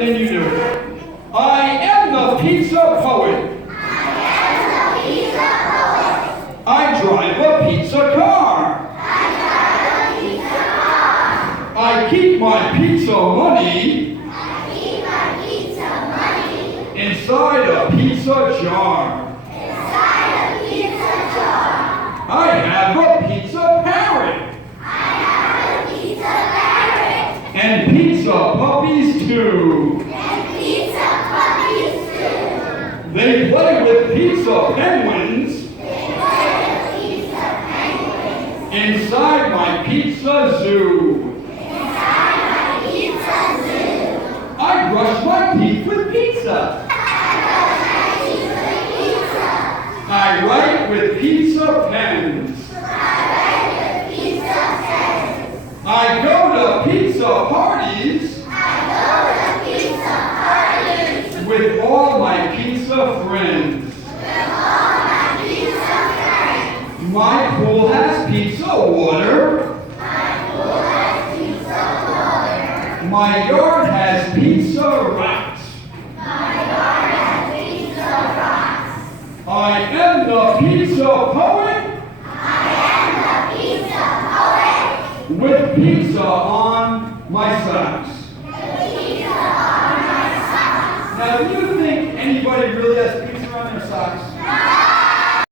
then you do it. I am the pizza poet. I drive a pizza car. I keep my pizza money inside a pizza jar. I have a pizza parrot. And pizza puppies too. They play with pizza penguins inside my pizza zoo. I brush my teeth with pizza. I write with pizza pens. I go to pizza parties with all my pizza friends. My pool has pizza water. My yard has pizza rocks. I am the pizza poet. With pizza on my socks. Now, do you think anybody really has pizza on their socks?